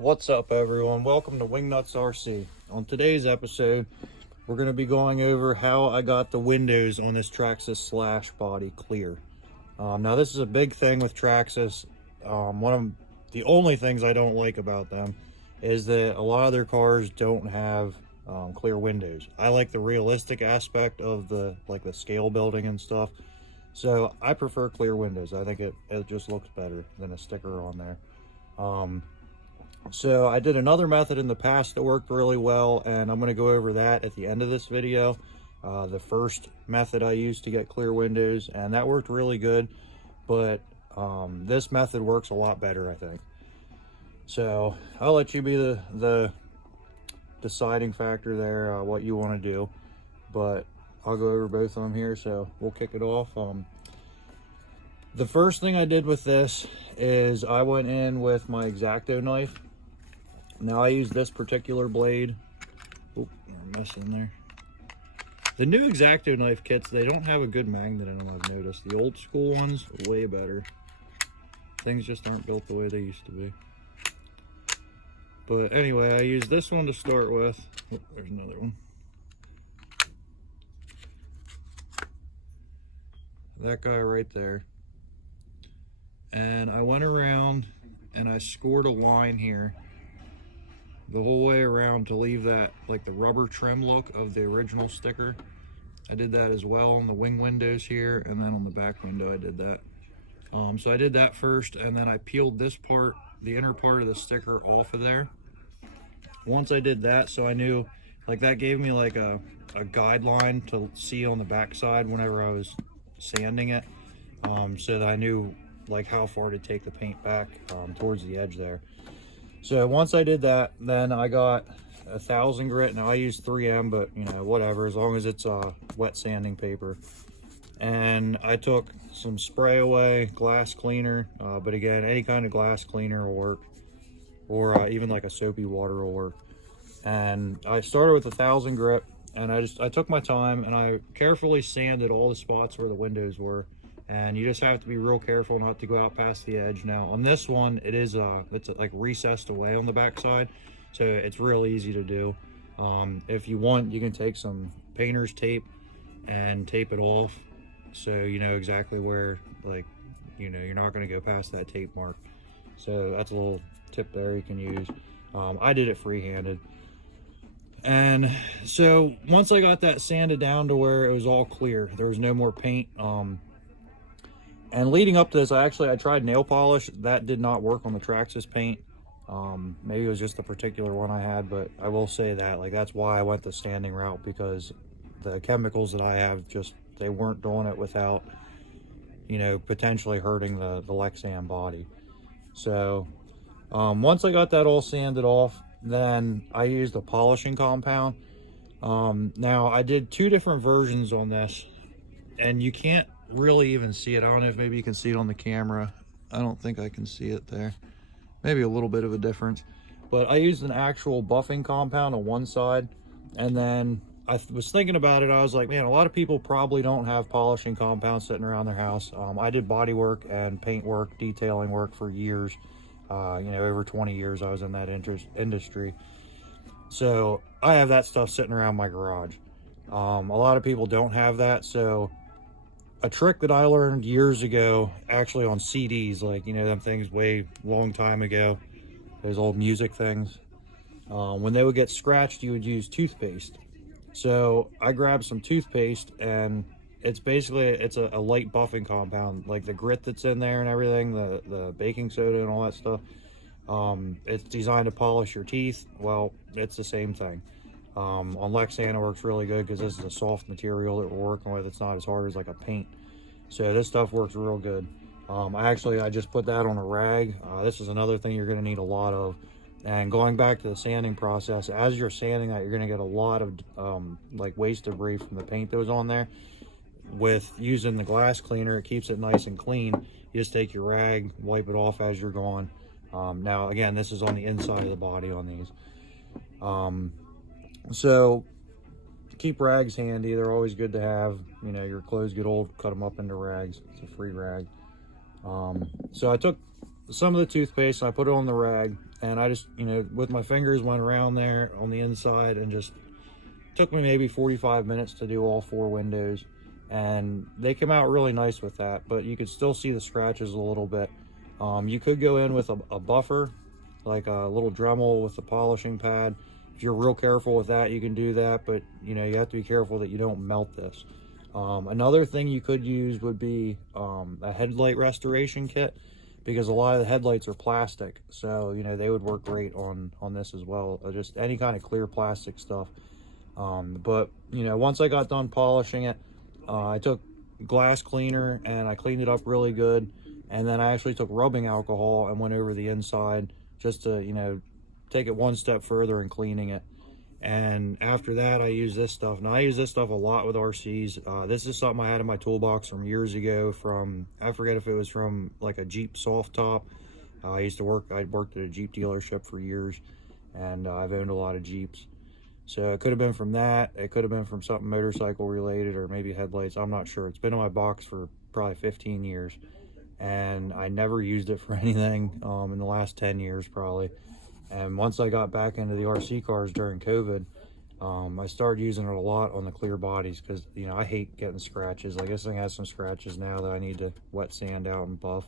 What's up, everyone? Welcome to Wingnuts RC. On today's episode, we're going to be going over how I got the windows on this Traxxas Slash body clear. Now, this is a big thing with Traxxas. One of the only things I don't like about them is that a lot of their cars don't have clear windows. I like the realistic aspect of the scale building and stuff, so I prefer clear windows. I think it just looks better than a sticker on there. So I did another method in the past that worked really well, and I'm going to go over that at the end of this video. The first method I used to get clear windows, and that worked really good, but this method works a lot better, I think. So I'll let you be the deciding factor there, what you want to do, but I'll go over both of them here, so we'll kick it off. The first thing I did with this is I went in with my X-Acto knife. Now I use this particular blade. Oh, a mess in there. The new X-Acto knife kits, they don't have a good magnet in them, I've noticed. The old school ones, way better. Things just aren't built the way they used to be. But anyway, I use this one to start with. Oh, there's another one. That guy right there. And I went around and I scored a line here the whole way around to leave that like the rubber trim look of the original sticker. I did that as well on the wing windows here, and then on the back window I did that. So I did that first, and then I peeled this part, the inner part of the sticker, off of there. Once I did that, so I knew, like, that gave me like a guideline to see on the back side whenever I was sanding it, so that I knew like how far to take the paint back towards the edge there. So once I did that, then I got 1000 grit. Now I use 3M, but you know, whatever, as long as it's wet sanding paper. And I took some spray away glass cleaner, but again, any kind of glass cleaner will work, or even like a soapy water will work. And I started with 1000 grit, and I took my time and I carefully sanded all the spots where the windows were. And you just have to be real careful not to go out past the edge. Now on this one, it's like recessed away on the back side, so it's real easy to do. If you want, you can take some painter's tape and tape it off, so you know exactly where, like, you know, you're not going to go past that tape mark. So that's a little tip there you can use. I did it free-handed. And so once I got that sanded down to where it was all clear, there was no more paint. And leading up to this, I tried nail polish. That did not work on the Traxxas paint. Maybe it was just the particular one I had, but I will say that, like, that's why I went the sanding route, because the chemicals that I have, just, they weren't doing it without, you know, potentially hurting the Lexan body. So once I got that all sanded off, then I used a polishing compound. Now I did two different versions on this, and you can't really even see it. I don't know if maybe you can see it on the camera. I don't think I can see it there. Maybe a little bit of a difference. But I used an actual buffing compound on one side, and then I was thinking about it. I was like, man, a lot of people probably don't have polishing compounds sitting around their house. I did body work and paint work, detailing work for years. You know, over 20 years I was in that industry. So I have that stuff sitting around my garage. A lot of people don't have that, so a trick that I learned years ago, actually on CDs, like, you know, them things way long time ago, those old music things, when they would get scratched, you would use toothpaste. So I grabbed some toothpaste, and it's basically, it's a light buffing compound, like the grit that's in there and everything, the baking soda and all that stuff. It's designed to polish your teeth. Well, it's the same thing. On Lexan, it works really good because this is a soft material that we're working with. It's not as hard as like a paint. So this stuff works real good. I just put that on a rag. This is another thing you're going to need a lot of. And going back to the sanding process, as you're sanding that, you're going to get a lot of like waste debris from the paint that was on there. With using the glass cleaner, it keeps it nice and clean. You just take your rag, wipe it off as you're going. Now again, this is on the inside of the body on these. So keep rags handy. They're always good to have. You know, your clothes get old, cut them up into rags. It's a free rag. So I took some of the toothpaste and I put it on the rag, and I just, you know, with my fingers went around there on the inside, and just took me maybe 45 minutes to do all 4 windows, and they came out really nice with that. But you could still see the scratches a little bit. You could go in with a buffer, like a little Dremel with a polishing pad. If you're real careful with that, you can do that, but you know, you have to be careful that you don't melt this. Another thing you could use would be a headlight restoration kit, because a lot of the headlights are plastic, so you know, they would work great on this as well. Just any kind of clear plastic stuff. But you know, once I got done polishing it, I took glass cleaner and I cleaned it up really good, and then I actually took rubbing alcohol and went over the inside just to, you know, take it one step further in cleaning it. And after that, I use this stuff. Now, I use this stuff a lot with RCs. This is something I had in my toolbox from years ago, from, I forget if it was from like a Jeep soft top. I worked at a Jeep dealership for years, and I've owned a lot of Jeeps. So it could have been from that. It could have been from something motorcycle related, or maybe headlights. I'm not sure. It's been in my box for probably 15 years, and I never used it for anything in the last 10 years probably. And once I got back into the RC cars during COVID, I started using it a lot on the clear bodies, because, you know, I hate getting scratches. Like, this thing has some scratches now that I need to wet sand out and buff.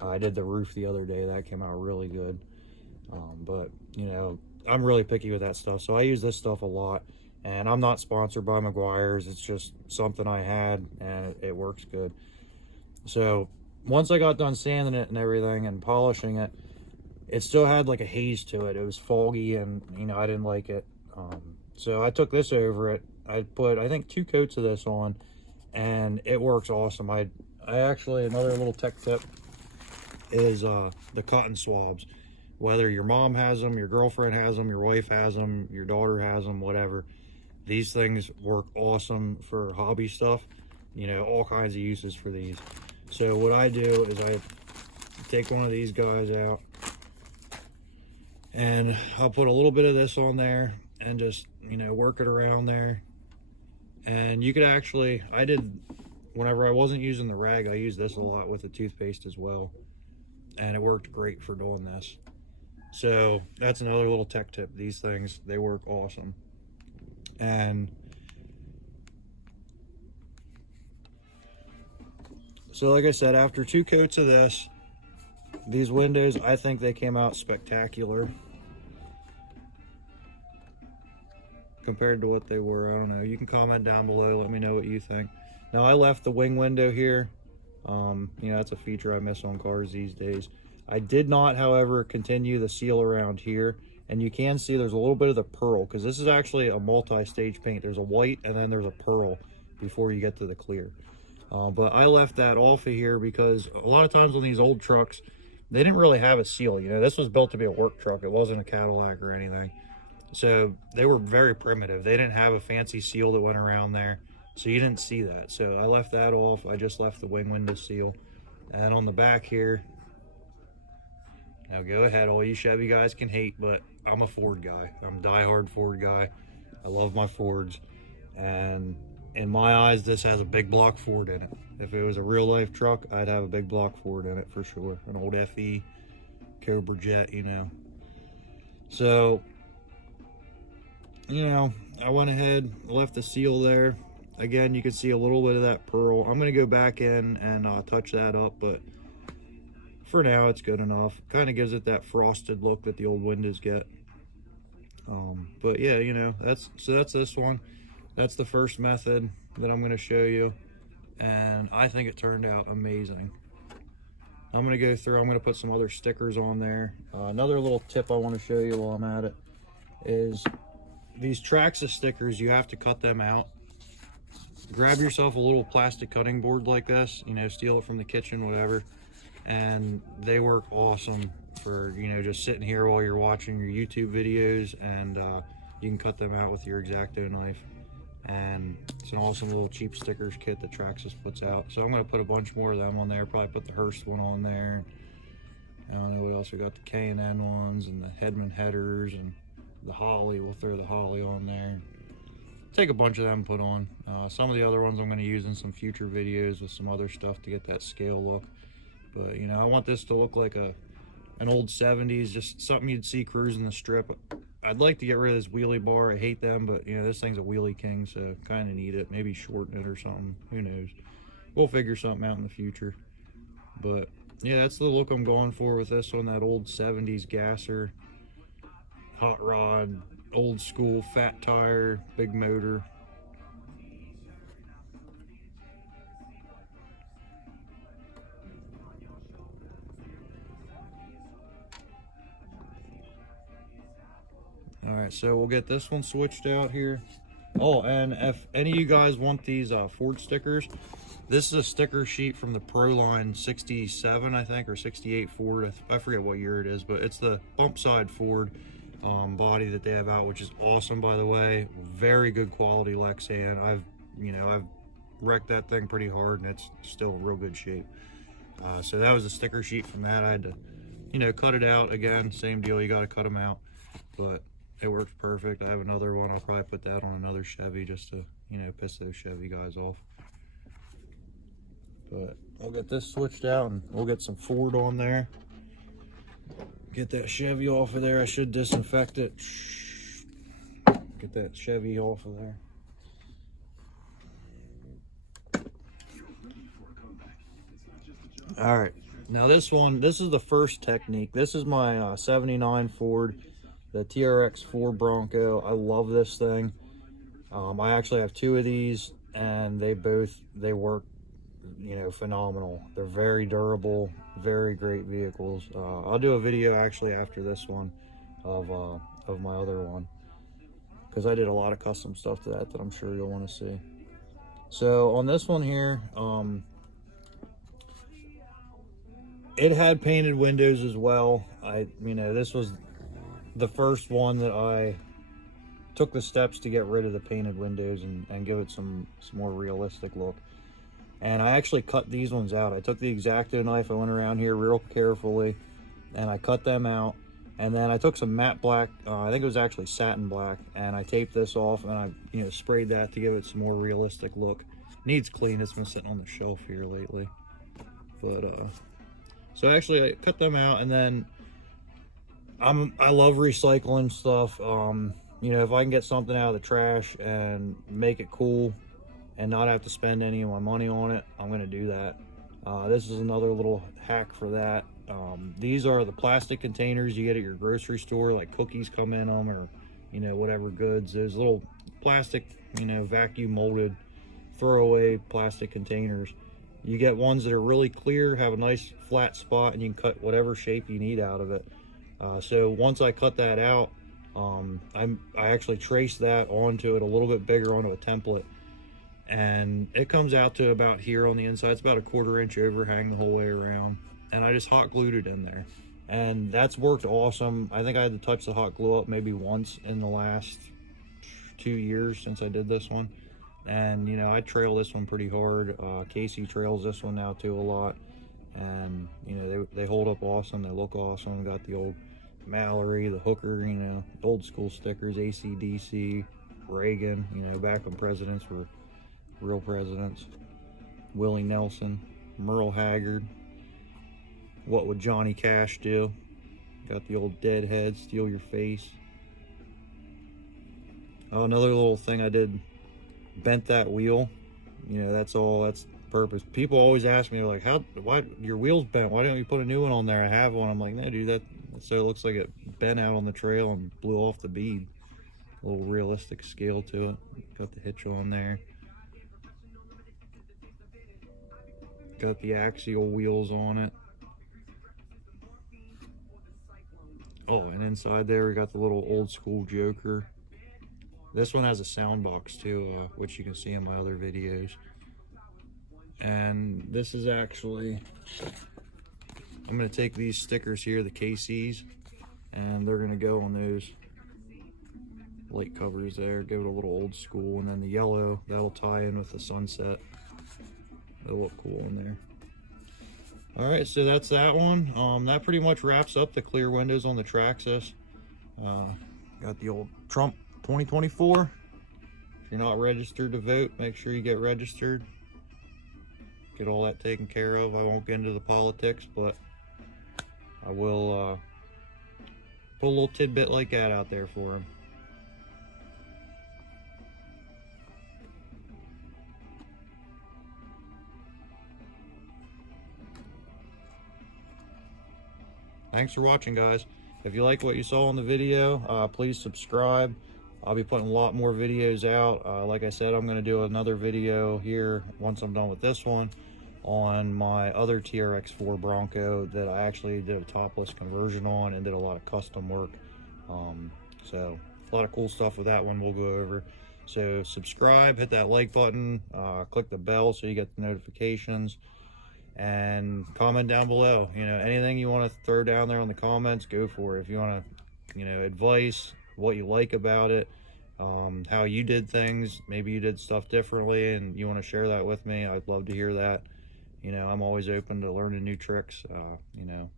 I did the roof the other day. That came out really good. But, you know, I'm really picky with that stuff. So I use this stuff a lot. And I'm not sponsored by Meguiar's. It's just something I had, and it works good. So once I got done sanding it and everything and polishing it, it still had like a haze to it. It was foggy, and you know, I didn't like it. So I took this over it. I put, I think, 2 coats of this on, and it works awesome. I actually, another little tech tip is the cotton swabs. Whether your mom has them, your girlfriend has them, your wife has them, your daughter has them, whatever, these things work awesome for hobby stuff. You know, all kinds of uses for these. So what I do is I take one of these guys out, and I'll put a little bit of this on there and just, you know, work it around there. And you could actually, whenever I wasn't using the rag, I used this a lot with the toothpaste as well, and it worked great for doing this. So that's another little tech tip. These things, they work awesome. And so like I said, after 2 coats of this, these windows, I think they came out spectacular compared to what they were. I don't know. You can comment down below. Let me know what you think. Now, I left the wing window here. You know, that's a feature I miss on cars these days. I did not, however, continue the seal around here. And you can see there's a little bit of the pearl, because this is actually a multi-stage paint. There's a white and then there's a pearl before you get to the clear. But I left that off of here because a lot of times on these old trucks, they didn't really have a seal. You know, this was built to be a work truck. It wasn't a Cadillac or anything. So they were very primitive. They didn't have a fancy seal that went around there, so you didn't see that. So I left that off. I just left the wing window seal. And on the back here, now go ahead, all you Chevy guys can hate, but I'm a Ford guy. I'm a diehard Ford guy. I love my Fords. And in my eyes, this has a big block Ford in it. If it was a real life truck, I'd have a big block Ford in it for sure. An old FE Cobra Jet, you know. So, you know, I went ahead, left the seal there. Again, you can see a little bit of that pearl. I'm going to go back in and touch that up, but for now, it's good enough. Kind of gives it that frosted look that the old windows get. But yeah, you know, that's this one. That's the first method that I'm going to show you, and I think it turned out amazing. I'm going to go through, I'm going to put some other stickers on there. Another little tip I want to show you while I'm at it is these Traxxas stickers, you have to cut them out. Grab yourself a little plastic cutting board like this, you know, steal it from the kitchen, whatever, and they work awesome for, you know, just sitting here while you're watching your YouTube videos, and you can cut them out with your X-Acto knife. And it's an awesome little cheap stickers kit that Traxxas puts out. So I'm going to put a bunch more of them on there. Probably put the Hearst one on there. I don't know what else. We got the K&N ones and the Hedman headers and the Holly. We'll throw the Holly on there. Take a bunch of them put on. Some of the other ones I'm going to use in some future videos with some other stuff to get that scale look. But, you know, I want this to look like a an old 70s, just something you'd see cruising the strip. I'd like to get rid of this wheelie bar. I hate them, but you know, this thing's a wheelie king, so kind of need it. Maybe shorten it or something. Who knows? We'll figure something out in the future. But yeah, that's the look I'm going for with this one. That old 70s gasser, hot rod, old school, fat tire, big motor. All right, so we'll get this one switched out here. Oh, and if any of you guys want these Ford stickers, this is a sticker sheet from the Proline 67, I think, or 68 Ford. I forget what year it is, but it's the bump side Ford body that they have out, which is awesome, by the way. Very good quality Lexan. I've wrecked that thing pretty hard, and it's still in real good shape. So that was a sticker sheet from that. I had to, cut it out again. Same deal. You got to cut them out, but it works perfect. I have another one. I'll probably put that on another Chevy just to, piss those Chevy guys off. But I'll get this switched out and we'll get some Ford on there. Get that Chevy off of there. I should disinfect it. Get that Chevy off of there. All right. Now this is the first technique. This is my 79 Ford, the Trx4 Bronco. I love this thing. I actually have two of these, and they work, phenomenal. They're very durable, very great vehicles. I'll do a video actually after this one of my other one, because I did a lot of custom stuff to that I'm sure you'll want to see. So on this one here, it had painted windows as well. This was the first one that I took the steps to get rid of the painted windows and give it some more realistic look. And I actually cut these ones out. I took the X-Acto knife, I went around here real carefully, and I cut them out. And then I took some matte black, I think it was actually satin black, and I taped this off, and I sprayed that to give it some more realistic look. Needs clean. It's been sitting on the shelf here lately. But so actually I cut them out, and then I love recycling stuff. If I can get something out of the trash and make it cool and not have to spend any of my money on it, I'm gonna do that. This is another little hack for that. These are the plastic containers you get at your grocery store, like cookies come in them, or whatever goods. There's little plastic, vacuum molded throwaway plastic containers. You get ones that are really clear, have a nice flat spot, and you can cut whatever shape you need out of it. So once I cut that out, I actually traced that onto it a little bit bigger onto a template, and it comes out to about here on the inside. It's about a 1/4 inch overhang the whole way around, and I just hot glued it in there, and that's worked awesome. I think I had to touch the hot glue up maybe once in the last 2 years since I did this one. And I trail this one pretty hard. Casey trails this one now too a lot, and they hold up awesome. They look awesome. Got the old Mallory, the hooker, old school stickers, AC/DC, Reagan, back when presidents were real presidents. Willie Nelson, Merle Haggard, What Would Johnny Cash Do? Got the old Deadhead, Steal Your Face. Oh, another little thing I did, bent that wheel. That's purpose. People always ask me, they're like, why your wheel's bent, why don't you put a new one on there? I have one. I'm like, no dude, that so it looks like it bent out on the trail and blew off the bead. A little realistic scale to it. Got the hitch on there. Got the axial wheels on it. Oh, and inside there we got the little old school Joker. This one has a sound box too, which you can see in my other videos. And this is actually, I'm going to take these stickers here, the KCs, and they're going to go on those light covers there. Give it a little old school, and then the yellow, that'll tie in with the sunset. That'll look cool in there. All right, so that's that one. That pretty much wraps up the clear windows on the Traxxas. Got the old Trump 2024. If you're not registered to vote, make sure you get registered. Get all that taken care of. I won't get into the politics, but I will put a little tidbit like that out there for him. Thanks for watching, guys. If you like what you saw in the video, please subscribe. I'll be putting a lot more videos out. Like I said, I'm going to do another video here once I'm done with this one on my other TRX4 Bronco that I actually did a topless conversion on and did a lot of custom work. So a lot of cool stuff with that one we'll go over. So subscribe, hit that like button, click the bell so you get the notifications, and comment down below. You know, anything you want to throw down there in the comments, go for it. If you want to, you know, advice, what you like about it, how you did things, maybe you did stuff differently and you want to share that with me, I'd love to hear that. You know, I'm always open to learning new tricks. You know,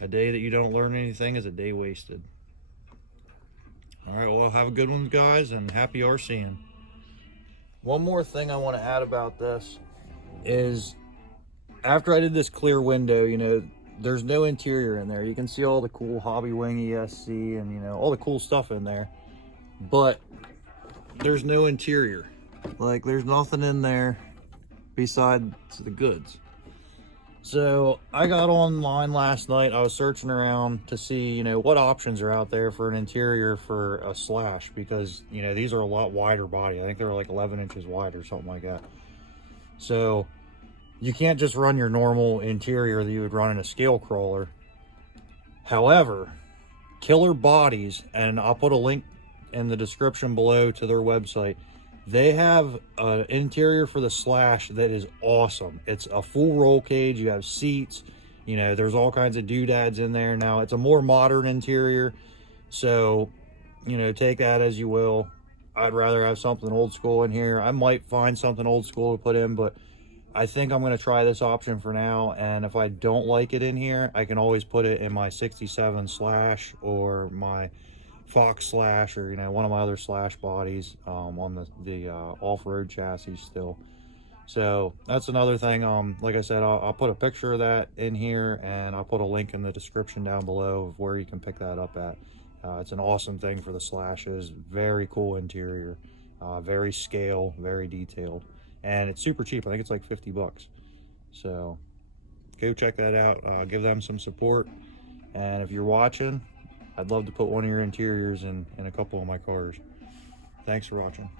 a day that you don't learn anything is a day wasted. All right, well, have a good one, guys, and happy RCing. One more thing I want to add about this is, after I did this clear window, you know, there's no interior in there. You can see all the cool Hobby Wing ESC and, you know, all the cool stuff in there, but there's no interior. Like, there's nothing in there besides the goods. So I got online last night. I was searching around to see, you know, what options are out there for an interior for a Slash, because, you know, these are a lot wider body. I think they're like 11 inches wide or something like that. So you can't just run your normal interior that you would run in a scale crawler. However, Killer Bodies, and I'll put a link in the description below to their website, they have an interior for the Slash that is awesome. It's a full roll cage. You have seats, you know, there's all kinds of doodads in there. Now, it's a more modern interior, so, you know, take that as you will. I'd rather have something old school in here. I might find something old school to put in, but I think I'm going to try this option for now, and if I don't like it in here, I can always put it in my 67 Slash or my Fox Slash, or, you know, one of my other Slash bodies on the off-road chassis still. So that's another thing. Like I said, I'll put a picture of that in here, and I'll put a link in the description down below of where you can pick that up at. It's an awesome thing for the Slashes. Very cool interior, very scale, very detailed, and it's super cheap. I think it's like 50 bucks. So go check that out. Give them some support, and if you're watching, I'd love to put one of your interiors in a couple of my cars. Thanks for watching.